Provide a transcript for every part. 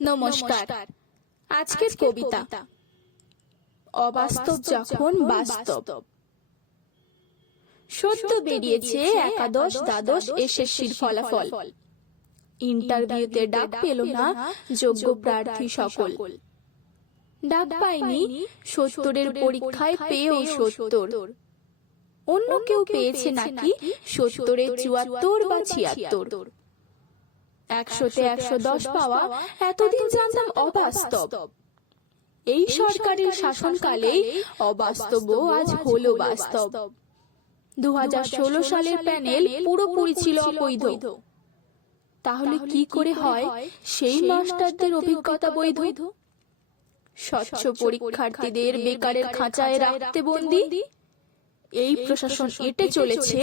নমস্কার। আজকের কবিতা। অবাস্তব যখন বাস্তব। সদ্য বেরিয়েছে একাদশ দ্বাদশ এসএসসির ফলাফল। ইন্টারভিউতে ডাক পেল না যোগ্য প্রার্থী সকল। ডাক পায়নি সত্তরের পরীক্ষায় পেয়েও সত্তর। অন্য কেউ পেয়েছে নাকি সত্তরের চুয়াত্তর বা ছিয়াত্তর। একশোতে একশো দশ পাওয়া এতদিন জানতাম অবাস্তব। এই সরকারের শাসনকালে অবাস্তব আজ হলো বাস্তব। দু সালের প্যানেল পুরোপুরি ছিল অবৈধ। তাহলে কি করে হয়? সেই মাস্টারদের অভিজ্ঞতা বৈধ। স্বচ্ছ পরীক্ষার্থীদের বেকারের খাঁচায় রাখতে বন্দি। এই প্রশাসন এটে চলেছে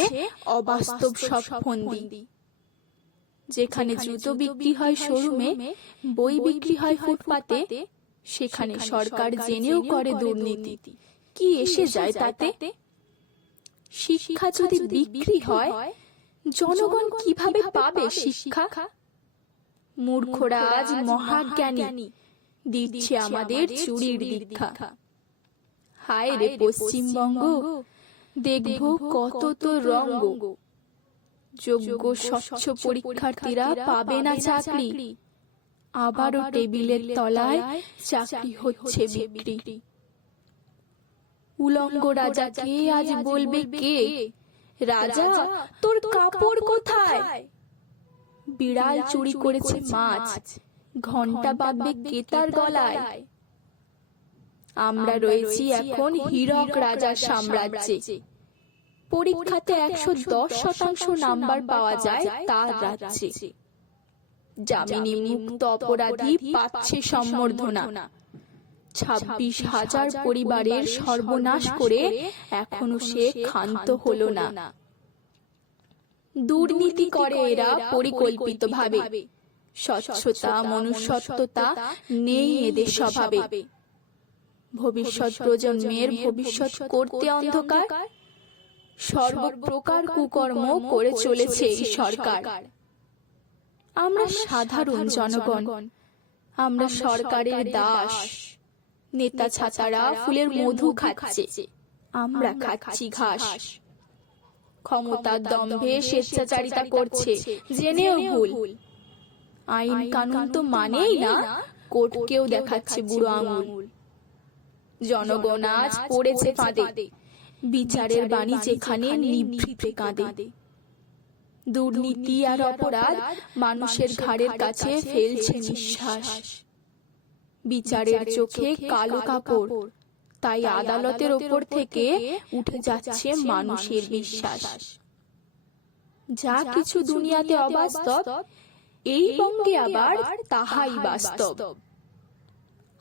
অবাস্তব সব ফন্দি যেখানে জুতো বিক্রি হয় শোরুমে বই বিক্রি হয় ফুটপাতে সেখানে সরকার জেনেও করে দুর্নীতি। কি এসে যায় তাতে? শিক্ষা যদি বিক্রি হয় জনগণ কীভাবে পাবে শিক্ষা? মূর্খরা আজ মহাজ্ঞানী দিচ্ছে আমাদের চুরির দীক্ষা। হায় রে পশ্চিমবঙ্গ দেখব কত তো রঙ্গ। যোগ্য স্বচ্ছ পরীক্ষার্থীরা পাবে না চাকরি। আবারও টেবিলের তলায় চাকরি হচ্ছে বিক্রি। উলঙ্গ রাজাকে আজ বলবে কে? রাজা তোর কাপড় কোথায়? বিড়াল চুরি করেছে মাছ। ঘণ্টা বাজবে কেতার গলায়। আমরা রয়েছি এখন হীরক রাজার সাম্রাজ্যে। পরীক্ষাতে একশো দশ শতাংশ নাম্বার পাওয়া যায় তার রাজ্যে। মুক্ত অপরাধী পাচ্ছে সম্বর্ধনা। ছাব্বিশ হাজার পরিবারের সর্বনাশ করে এখনও সে ক্ষান্ত হলো না। দুর্নীতি করে এরা পরিকল্পিত ভাবে স্বচ্ছতা, মনুষ্যত্বতা নেই এদের স্বভাবে। ভবিষ্যৎ প্রজন্মের ভবিষ্যৎ করতে অন্ধকার সর্বপ্রকার কুকর্ম করে চলেছে এই সরকার। আমরা সাধারণ জনগণ। আমরা সরকারের দাস। নেতা ছাতারা ফুলের মধু খাচ্ছে। আমরা খাচ্ছি ঘাস। ক্ষমতার দম্ভে স্বেচ্ছাচারিতা করছে। জেনেও ভুল। আইন কানুন তো মানেই না। কোর্টকেও দেখাচ্ছে বুড়ো আঙুল। জনগণ আজ পড়েছে ফাঁদে। বিচারের বাণী যেখানে নিভৃতে কাঁদে। দুর্নীতি আর অপরাধ মানুষের ঘাড়ের কাছে ফেলছে নিঃশ্বাস। বিচারের চোখে কালো কাপড়। তাই আদালতের ওপর থেকে উঠে যাচ্ছে মানুষের বিশ্বাস যা কিছু দুনিয়াতে অবাস্তব এই বঙ্গে আবার তাহাই বাস্তব।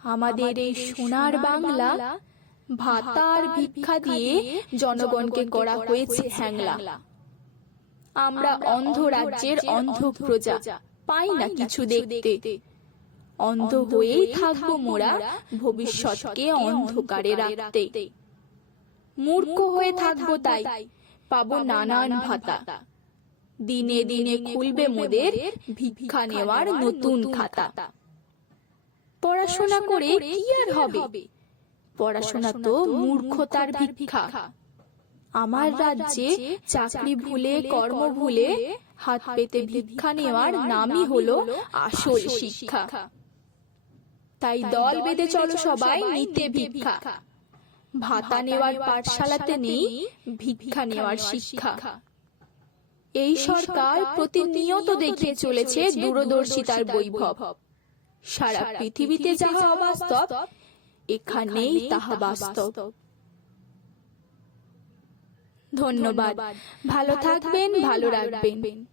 আমাদের এই সোনার বাংলা ভাতার ভিক্ষা দিয়ে জনগণকে গড়া হয়েছে হ্যাংলা। আমরা অন্ধ রাজ্যের অন্ধ প্রজা পাই না কিছু দেখতে। অন্ধ হয়েই থাকব মোরা ভবিষ্যৎকে অন্ধকারে রাখতে। মূর্খ হয়ে থাকব তাই। পাবো নানান ভাতা। দিনে দিনে খুলবে মোদের ভিক্ষা নেওয়ার নতুন খাতা। পড়াশোনা করে কি আর হবে? পড়াশোনা তো মূর্খতার ভিক্ষা। আমার রাজ্যে চাকরি ভুলে কর্ম ভুলে হাত পেতে ভিক্ষা নেওয়ার নামই হলো আসল শিক্ষা। তাই দল বেঁধে চলো সবাই নিতে ভিক্ষা। ভাতা নেওয়ার পাঠশালাতে নেই ভিক্ষা নেওয়ার শিক্ষা। এই সরকার প্রতিনিয়ত দেখিয়ে চলেছে দূরদর্শিতার বৈভব। সারা পৃথিবীতে যাহা অবাস্তব এখানেই তাহা বাস্তব। ধন্যবাদ। ভালো থাকবেন ভালো রাখবেন।